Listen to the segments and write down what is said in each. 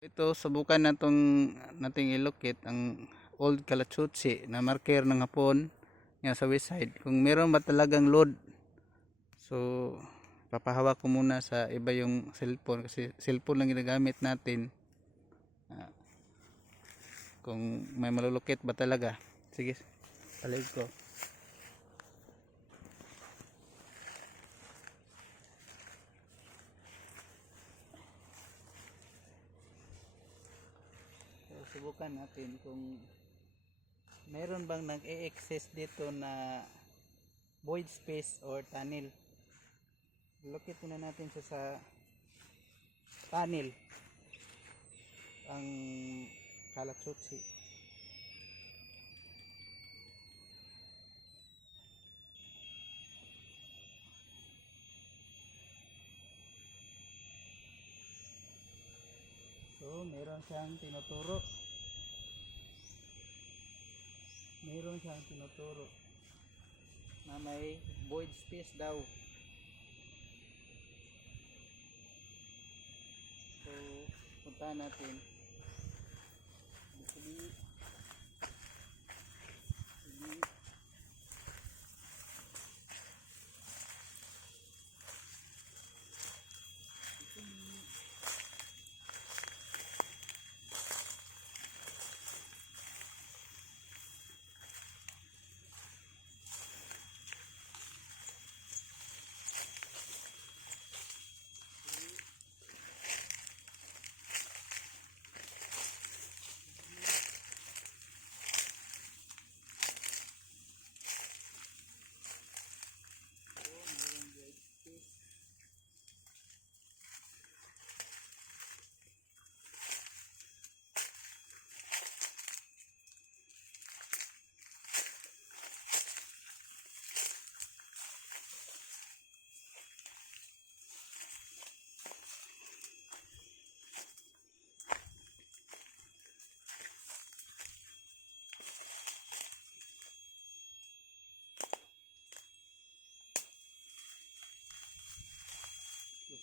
Ito subukan nating ilocate ang old Calachutsi na marker ng hapon nga sa west side kung meron ba talagang load. So papahawak ko muna sa iba yung cellphone kasi cellphone lang ginagamit natin. Ah, kung may malulukit ba talaga. Sige, palig ko. So, subukan natin kung meron bang nag-e-access dito na void space or tunnel. Locate muna natin siya sa tunnel ang Calachutsi. So meron siyang tinuturo na may void space daw. So punta natin. Sige.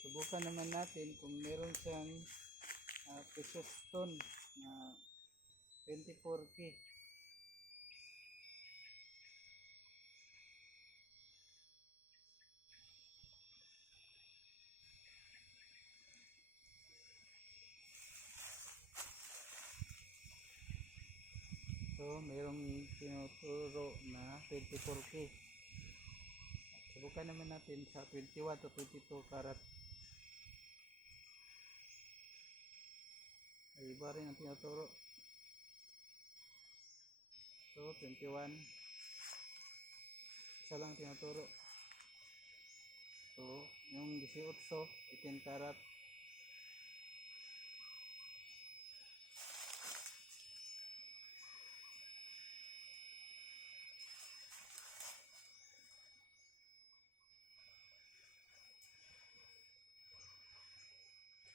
Subukan naman natin kung meron siyang precious stone na 24K. So merong tinuturo na 24K. Subukan naman natin sa 21 to 22 karat. Ay iba rin ang tinuturo. So 21, isa lang tinuturo. So yung 18, 18 karat.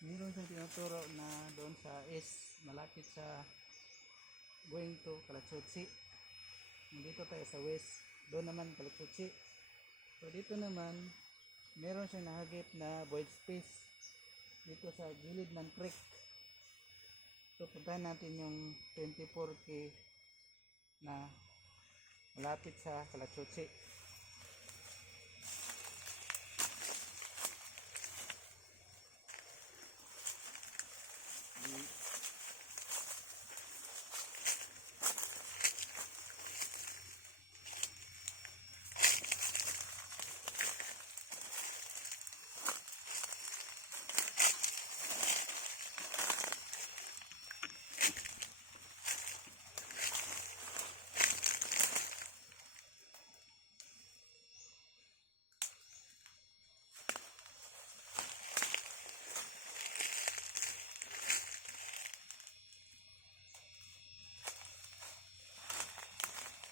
Meron siyang tinuturo na doon sa east, malapit sa going to Calachutsi. Dito tayo sa west, doon naman Calachutsi. So dito naman meron siyang nahagip na void space dito sa gilid ng creek. So puntahan natin yung 24K na malapit sa Calachutsi.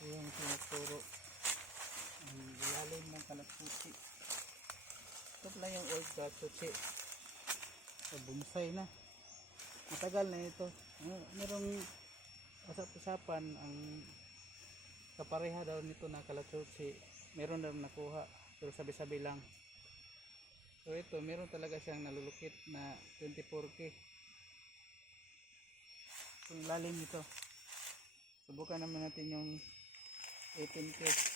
Yung tinuturo ang ilalim ng Calachutsi. Ito pala yung old Calachutsi. So bonsai na, matagal na ito. Merong usap-usapan ang kapareha daw nito na Calachutsi, meron daw nakuha pero sabi-sabi lang. So ito meron talaga siyang nalulukit na 24K. Kung lalim nito. Subukan naman natin yung 18K.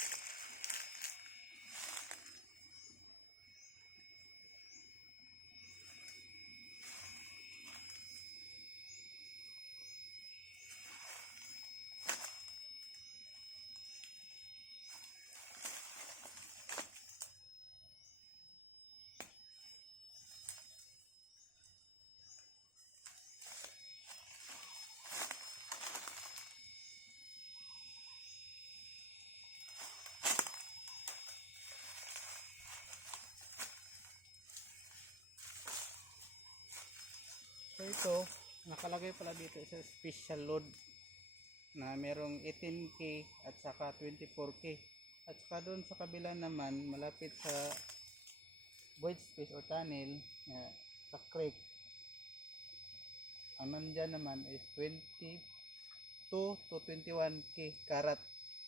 So ito, nakalagay pala dito sa special load na merong 18K at saka 24K. At saka doon sa kabila naman, malapit sa void space or tunnel, sa creek, ang nandyan naman is 22 to 21K karat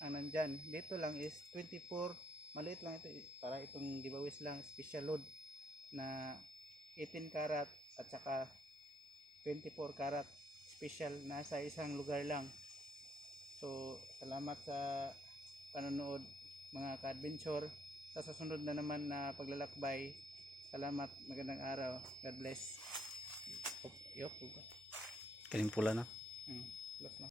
ang nandyan. Dito lang is 24, maliit lang ito, para itong giveaways lang, special load na 18 karat at saka 24 karat special, nasa isang lugar lang. So salamat sa panonood mga ka-adventure. Sa susunod na naman na paglalakbay, salamat, magandang araw, God bless. Yok, Kaling pula na. plus na.